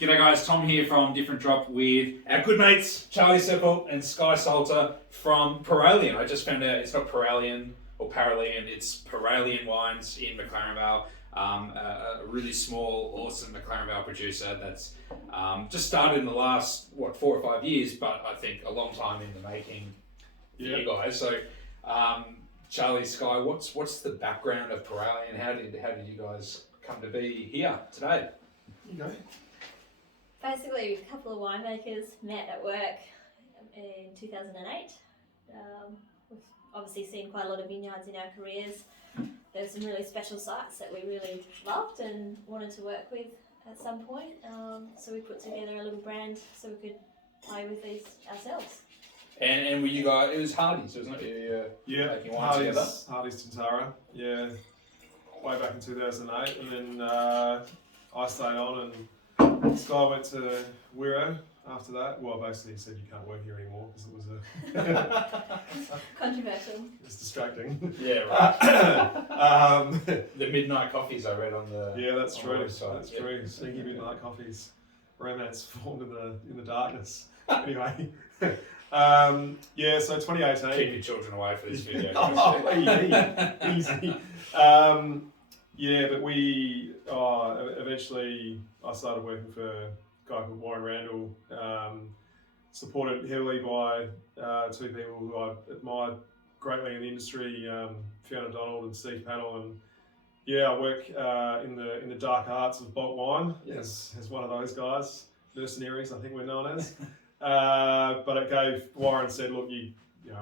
G'day guys, Tom here from Different Drop with our good mates Charlie Seppelt and Skye Salter from Paralian. I just found out it's not Paralian or Paralian, it's Paralian Wines in McLaren Vale. A really small, awesome McLaren Vale producer that's just started in the last 4 or 5 years, but I think a long time in the making for you guys. So, Charlie, Skye, what's the background of Paralian? How did you guys come to be here today? You go. Basically, a couple of winemakers met at work in 2008. We've obviously seen quite a lot of vineyards in our careers. There's some really special sites that we really loved and wanted to work with at some point. So we put together a little brand so we could play with these ourselves. And were you guys, it was Hardy's, wasn't it? Making wines together? Hardy's Tintara, yeah, way back in 2008, and then I stayed on and Skye went to Wiro after that. Well, basically he said you can't work here anymore because it was Controversial. it's distracting. Yeah, right. The midnight coffees I read on the that's true. website. That's true. Sneaky midnight coffees, romance formed in the darkness. Anyway, so 2018. Keep your children away for this video. Easy. But we eventually I started working for a guy called Warren Randall, supported heavily by two people who I admired greatly in the industry, Fiona Donald and Steve Pannell, and I work in the dark arts of bulk wine as one of those guys, mercenaries I think we're known as. But it gave, Warren said, look, you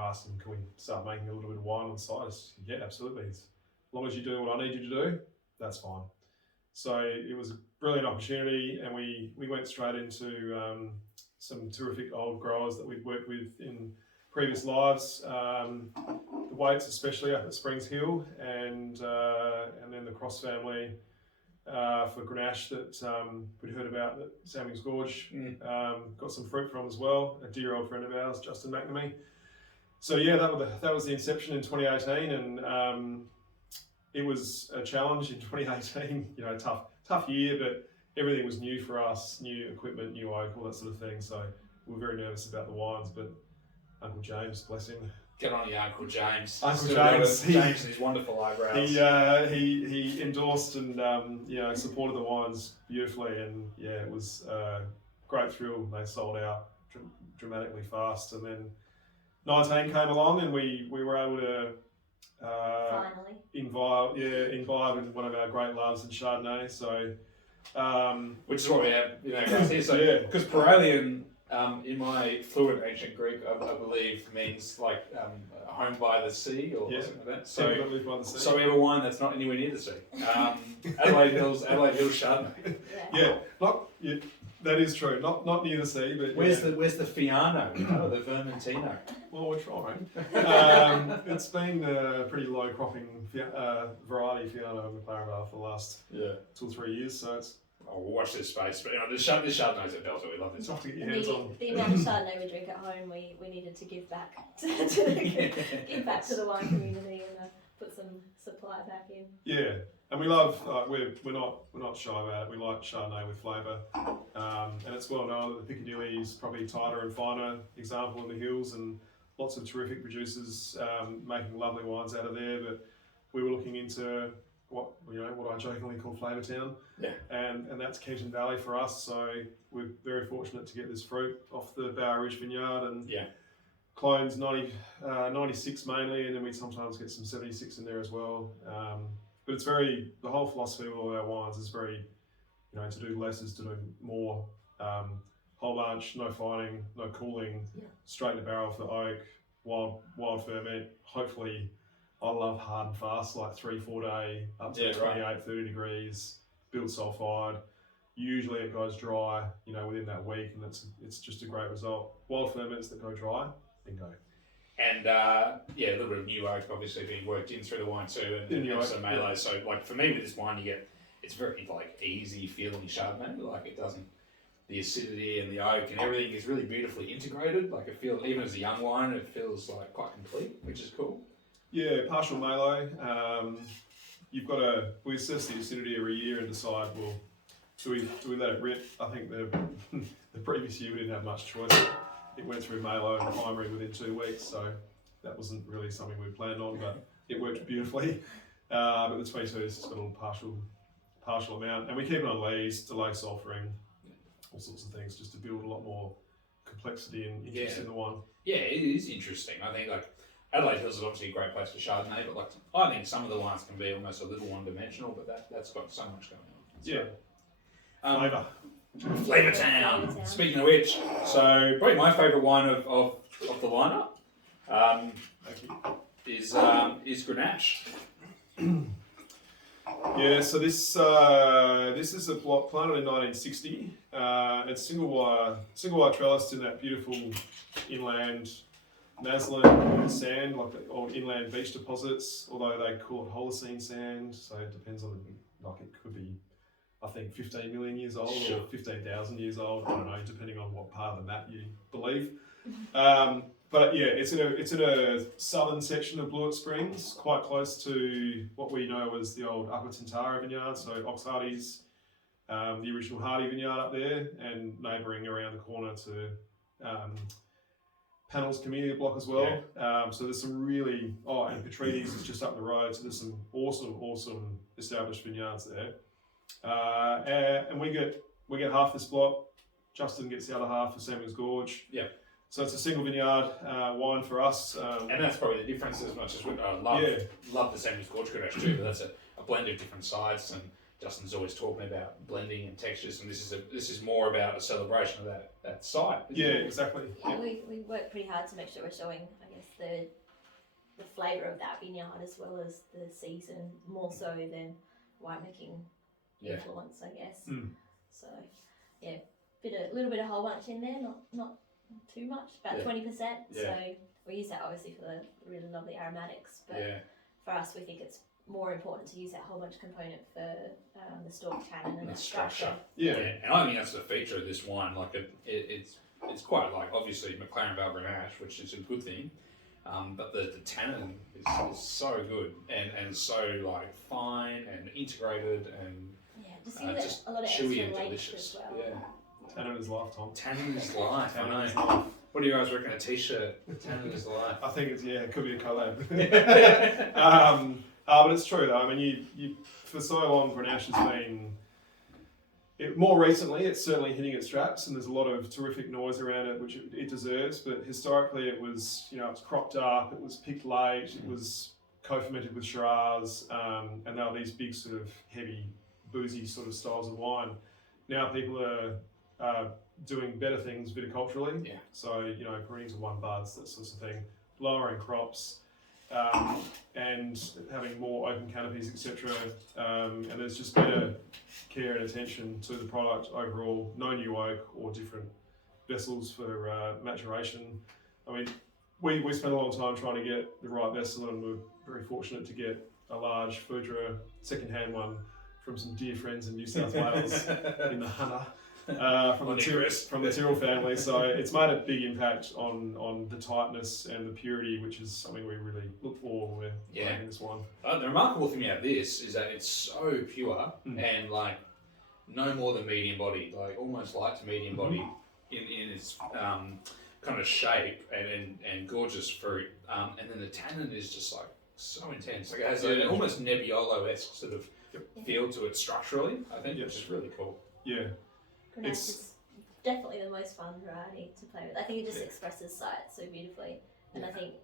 asked him, can we start making a little bit of wine on the side? I said, yeah, absolutely. As long as you do what I need you to do, that's fine. So it was a brilliant opportunity, and we went straight into some terrific old growers that we'd worked with in previous lives. The Waits, especially up at Springs Hill, and then the Cross family for Grenache that we'd heard about at Samuel's Gorge. Got some fruit from as well. A dear old friend of ours, Justin McNamee. So that was the inception in 2018, and it was a challenge in 2018. Tough year, but everything was new for us, new equipment, new oak, all that sort of thing. So we were very nervous about the wines, but Uncle James, bless him. Get on your Uncle James. James and his wonderful eyebrows. He endorsed and supported the wines beautifully, and it was a great thrill. They sold out dramatically fast, and then 19 came along, and we were able to imbibe in one of our great loves in Chardonnay. So, which is what we have, guys here. So, because Paralian, in my fluent ancient Greek, I believe means like home by the sea or something like that. So we have a wine that's not anywhere near the sea. Adelaide Hills Chardonnay. That is true. Not near the sea, but where's the Fiano, the Vermentino? Well, we're trying. It's been a pretty low cropping variety Fiano in McLaren Vale for the last 2 or 3 years, so it's. Oh, we'll watch this space. But this Chardonnay's a belter. We love this. Tough to get your hands on. The amount of Chardonnay we drink at home, we needed to give back give back to the wine community and put some supply back in. Yeah, and we love. We're not shy about it. We like Chardonnay with flavour, and it's well known that the Piccadilly is probably tighter and finer example in the hills, and lots of terrific producers making lovely wines out of there. But we were looking into what I jokingly call Flavour Town, and that's Kenton Valley for us. So we're very fortunate to get this fruit off the Bower Ridge Vineyard, and clones 96 mainly, and then we sometimes get some 76 in there as well. But it's the whole philosophy of all our wines is very, to do less is to do more. Whole bunch, no fining, no cooling, straight to barrel for the oak, wild ferment. Hopefully, I love hard and fast, like 3-4 day, up to 28, 30 degrees, build sulphide. Usually it goes dry, within that week, and it's just a great result. Wild ferments that go dry, bingo. And a little bit of new oak, obviously being worked in through the wine too, and some Malay. So, like for me with this wine, it's very like easy feeling Chardonnay. Like it doesn't, the acidity and the oak and everything is really beautifully integrated. Like it feels, even as a young wine, it feels like quite complete, which is cool. Yeah, partial Malay. We assess the acidity every year and decide, do we let it rip? I think the the previous year we didn't have much choice. It went through Malo and primary within 2 weeks, so that wasn't really something we planned on, but it worked beautifully. But the 22 has just got a little partial amount, and we keep it on lees, delay sulfuring, all sorts of things, just to build a lot more complexity and interest in the wine. Yeah, it is interesting. I think like Adelaide Hills is obviously a great place for Chardonnay, but like I think some of the wines can be almost a little one-dimensional, but that's got so much going on. Flavour. Flavour Town. Speaking of which, so probably my favourite wine of the lineup is Grenache. Yeah, so this is a block planted in 1960. It's single wire trellised in that beautiful inland Nazlin sand, like the old inland beach deposits. Although they call it Holocene sand, so it depends on like it could be, I think 15 million years old or 15,000 years old. I don't know, depending on what part of the map you believe. But yeah, it's in a southern section of Blewett Springs, quite close to what we know as the old Upper Tintara vineyard, so Ox Hardy's, the original Hardy vineyard up there, and neighbouring around the corner to Panels Community Block as well. So there's some really, and Petrides is just up the road, so there's some awesome established vineyards there. And we get half this block. Justin gets the other half for Samuel's Gorge. Yeah. So it's a single vineyard wine for us. And that's probably the difference as much as we love the Samuel's Gorge Grenache too, but that's a blend of different sides, and Justin's always talking about blending and textures, and this is more about a celebration of that site. Exactly. Yeah, we work pretty hard to make sure we're showing, I guess, the flavour of that vineyard as well as the season, more so than winemaking influence, I guess. So yeah, a little bit of whole bunch in there, not too much, about 20%. So we use that obviously for the really lovely aromatics, but for us we think it's more important to use that whole bunch component for the stalk tannin and the structure. And I think that's the feature of this wine. Like it's quite like obviously McLaren Vale Grenache, which is a good thing, but the tannin is so good and so like fine and integrated and just a lot of chewy extra and length delicious. as well. Tannin is life, Tom. Tannin is life. I Tannin is know. life. What do you guys reckon? A t-shirt? Tannin is life. I think it could be a collab. But it's true though. I mean, you for so long Grenache has been. More recently, it's certainly hitting its straps, and there's a lot of terrific noise around it, which it deserves. But historically, it was it's cropped up, it was picked late, it was co-fermented with Shiraz, and they were these big sort of heavy, boozy sort of styles of wine. Now people are doing better things viticulturally. Yeah. So pruning to one buds, that sort of thing, lowering crops. And having more open canopies, etc. And there's just better care and attention to the product overall. No new oak or different vessels for maturation. I mean, we spent a long time trying to get the right vessel, and we're very fortunate to get a large Foudre second-hand one from some dear friends in New South Wales in the Hunter. From the Tyrrell family, so it's made a big impact on the tightness and the purity, which is something we really look for when we're making this wine. The remarkable thing about this is that it's so pure and like no more than medium bodied, like almost light to medium body in its kind of shape and gorgeous fruit, and then the tannin is just like so intense, like it has an almost Nebbiolo-esque sort of feel to it structurally, I think, which is really cool. Yeah. Grenache is definitely the most fun variety to play with. I think it just expresses sight so beautifully, and I think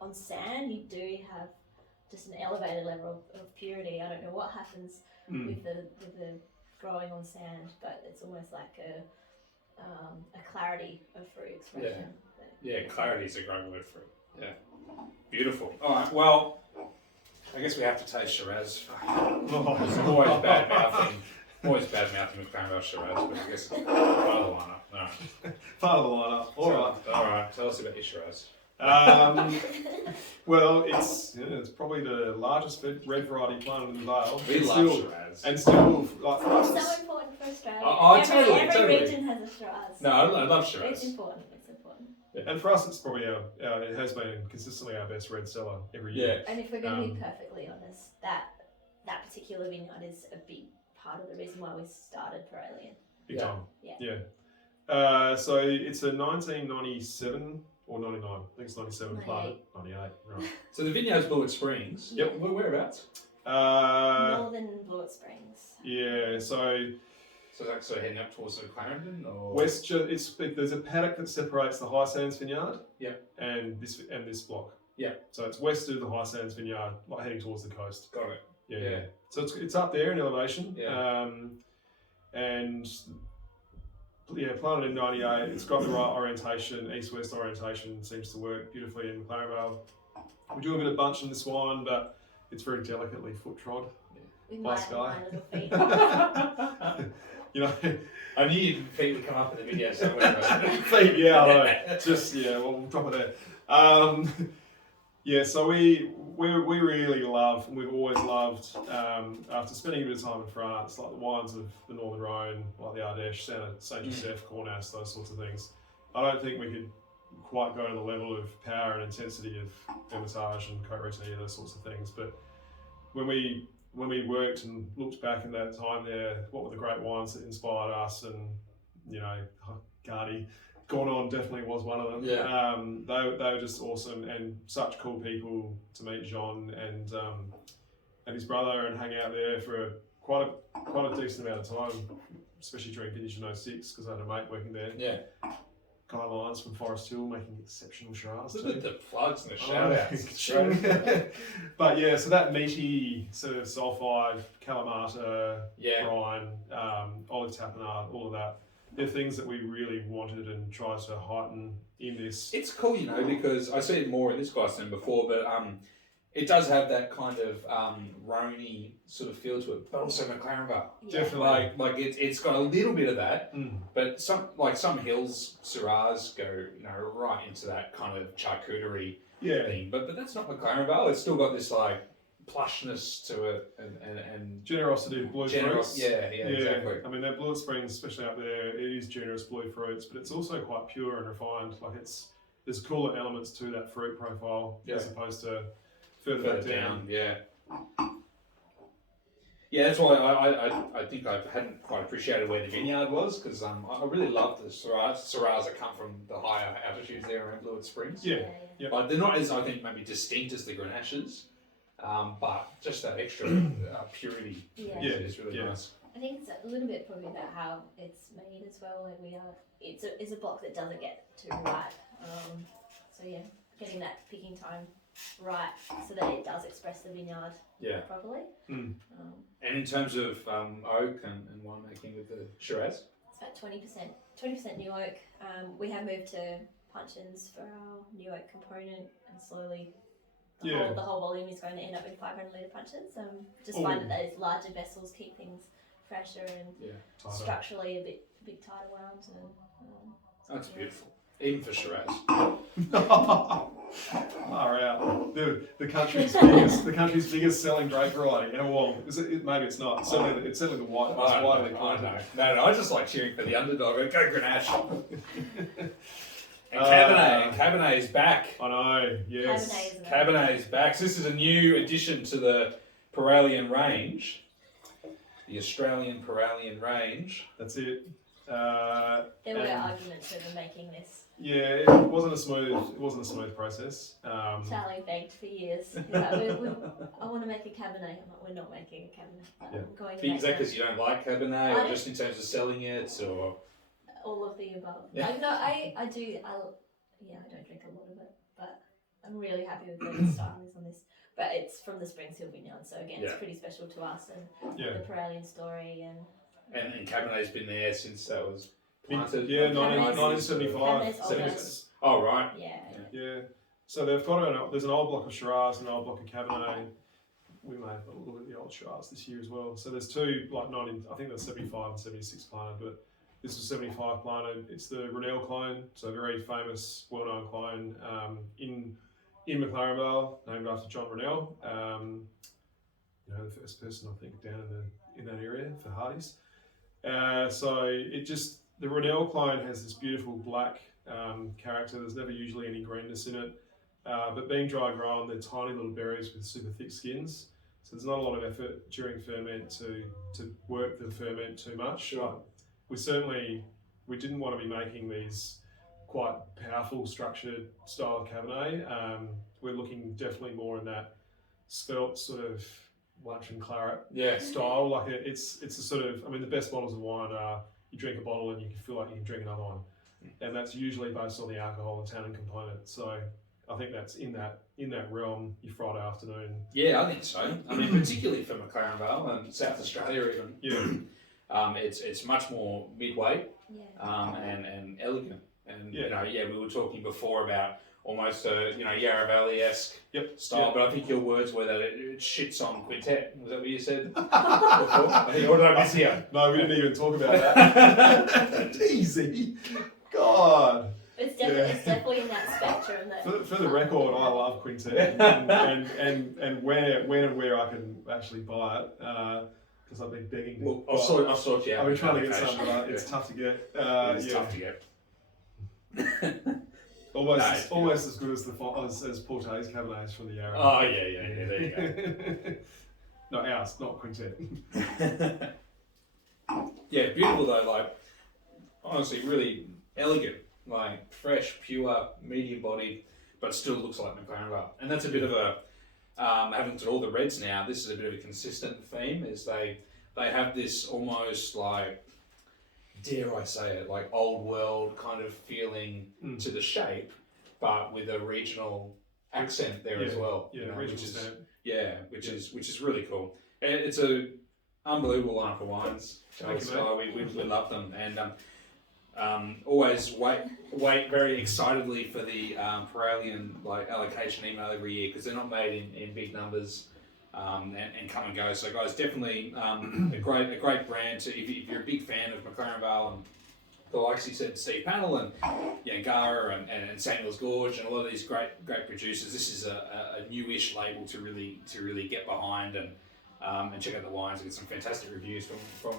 on sand you do have just an elevated level of purity. I don't know what happens with the growing on sand, but it's almost like a clarity of fruit expression. Yeah, clarity is a great word for it. Yeah, beautiful. All right, well, I guess we have to taste Shiraz. It's always bad mouthing. Always bad mouthing McLaren Vale Shiraz, but I guess it's part of the lineup. All right. Part of the lineup. All right. Tell us about your Shiraz. Well, it's probably the largest red variety planted in the Vale. We love Shiraz. And still, like for It's us, so important for Australia. Every region has a Shiraz. No, I love Shiraz. It's important. and for us, it's probably it has been consistently our best red seller every year. And if we're going to be perfectly honest, that particular vineyard is a big part of the reason why we started Paralian. Big time. Yeah. So it's a 1997 or 99. I think it's 97 planted. 98, right. So the vineyard's Blewett Springs. Yep. Whereabouts? Northern Blewett Springs. Yeah, so that's sort of heading up towards sort of Clarendon, or there's a paddock that separates the High Sands vineyard. Yep. And this block. Yeah. So it's west of the High Sands vineyard, like heading towards the coast. Got it. Yeah. So it's up there in elevation. Yeah. And planted in '98. It's got the right orientation, east-west orientation. Seems to work beautifully in McLaren Vale. We do a bit of bunch in this wine, but it's very delicately foot-trod. With by my Skye. little feet. You know, I knew your feet would come up in the video somewhere. But... feet, yeah, I know. Just we'll drop it there. So we really love, and we've always loved, after spending a bit of time in France, like the wines of the Northern Rhone, like the Ardèche, Saint Joseph, Cornas, those sorts of things. I don't think we could quite go to the level of power and intensity of Hermitage and Côte Rôtie, those sorts of things. But when we worked and looked back in that time there, what were the great wines that inspired us? And Gardy, Gournon definitely was one of them. Yeah. They were just awesome and such cool people to meet. Jean and his brother, and hang out there for quite a decent amount of time, especially during vintage in '06, because I had a mate working there. Yeah. Guy Lyons from Forest Hill making exceptional Shiraz Look too. at the plugs and the shout outs. But yeah, so that meaty sort of sulphide, Kalamata, brine, olive tapenade, all of that. They're things that we really wanted and tried to heighten in this. It's cool, because I see it more in this guy's than before, but it does have that kind of Rhone-y sort of feel to it, but also McLaren Vale. Yeah. Definitely. Like it's got a little bit of that, but some hills Syrahs go right into that kind of charcuterie thing, but that's not McLaren Vale. It's still got this like plushness to it and generosity of blue fruits. Yeah, exactly. I mean, that Blewett Springs, especially up there, it is generous blue fruits, but it's also quite pure and refined. Like there's cooler elements to that fruit profile as opposed to further back down. Yeah, that's why I think I hadn't quite appreciated where the vineyard was, because I really love the Syrahs that come from the higher altitudes there around Blewett Springs. Yeah. Like, they're not as, I think, maybe distinct as the Grenaches, but just that extra purity is really nice. I think it's a little bit probably about how it's made as well. Like it's a block that doesn't get too ripe. Getting that picking time right so that it does express the vineyard properly. And in terms of oak and winemaking with the Shiraz? It's about 20% new oak. We have moved to puncheons for our new oak component, and slowly the whole volume is going to end up in 500 litre puncheons. Just find that those larger vessels keep things fresher and structurally a bit tighter wound. That's beautiful. Even for Shiraz. Far out. The country's biggest selling grape variety. Maybe it's not. It's certainly the most widely planted. No, I just like cheering for the underdog. Go Grenache. And Cabernet is back. I know, yes. Cabernet is back. So this is a new addition to the Paralian range. The Australian Paralian range. That's it. There were arguments over making this. Yeah, it wasn't a smooth process. Charlie begged for years. He's like, I want to make a Cabernet. I'm like, we're not making a Cabernet. I'm going to Is that because you don't like Cabernet, or just in terms of selling it, or all of the above? I do. I don't drink a lot of it, but I'm really happy with the style is on this. But it's from the Springs Hill Vineyard, so again, it's pretty special to us and the Paralian story and Cabernet's been there since that was planted. Yeah, 1975. Oh right. Yeah. So they've got there's an old block of Shiraz and an old block of Cabernet. We may have a little bit of the old Shiraz this year as well. So there's two, I think there's 75 and 76 planted, but this was 75 planted. It's the Rennell clone, so a very famous, well-known clone in McLaren Vale, named after John Rennell. The first person I think down in that area for Hardies. The Rennell clone has this beautiful black character. There's never usually any greenness in it, but being dry grown, they're tiny little berries with super thick skins. So there's not a lot of effort during ferment to work the ferment too much. Sure. We didn't want to be making these quite powerful structured style of Cabernet. We're looking definitely more in that Seppelt sort of lunch and claret style. Like it's a sort of, I mean, the best bottles of wine are you drink a bottle and you can feel like you can drink another one, and that's usually based on the alcohol and tannin component. So I think that's in that realm. Your Friday afternoon. Yeah, I think so. I mean, particularly for McLaren Vale and South Australia even. Yeah. It's much more midweight Yeah. and elegant. And Yeah. we were talking before about almost a Yarra Valley-esque style, Yep. but I think your words were that it shits on Quintet. Was that what you said before? I think, or did I miss here? No, we didn't even talk about that. Easy. God. It's definitely in that spectrum. That For the record, I love Quintet, and where I can actually buy it, because I've been begging. Well, I'll sort you out. I've been trying to get some, but it's tough to get. It's tough to get. Almost as good as as Porte's Cabernets from the Yarra. Oh yeah. There you go. No, ours, not Quintet. Yeah, beautiful though. Like honestly, really elegant. Like fresh, pure, medium bodied, but still looks like McLaren Vale. And that's a bit of a having looked at all the reds now. This is a bit of a consistent theme. Is they have this almost like, dare I say it, like old world kind of feeling to the shape, but with a regional accent there as well. Yeah, which is really cool. And it's a unbelievable lineup of wines. We love them, and always wait very excitedly for the Paralian allocation email every year, because they're not made in big numbers. And come and go. So guys, definitely a great brand. If you're a big fan of McLaren Vale and the likes you said, Steve Pannell and Yangara and Samuel's Gorge and a lot of these great producers, this is a newish label to really get behind and check out the wines. We get some fantastic reviews from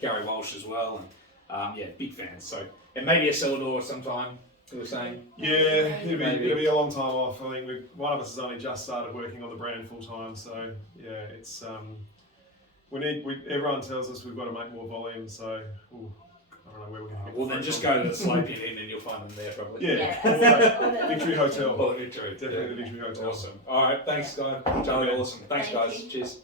Gary Walsh as well, and big fans. So and maybe a cellar door sometime. You were saying? Yeah, it'll be a long time off. I think one of us has only just started working on the brand full time, so yeah, it's everyone tells us we've got to make more volume, so I don't know where we're going to get. Well, then just go to the Slope Inn and you'll find them there probably. Yeah. Victory Hotel. Oh, Victory. Definitely the Victory Hotel. Awesome. All right, thanks, guys. Charlie, awesome. Thanks, guys. Cheers.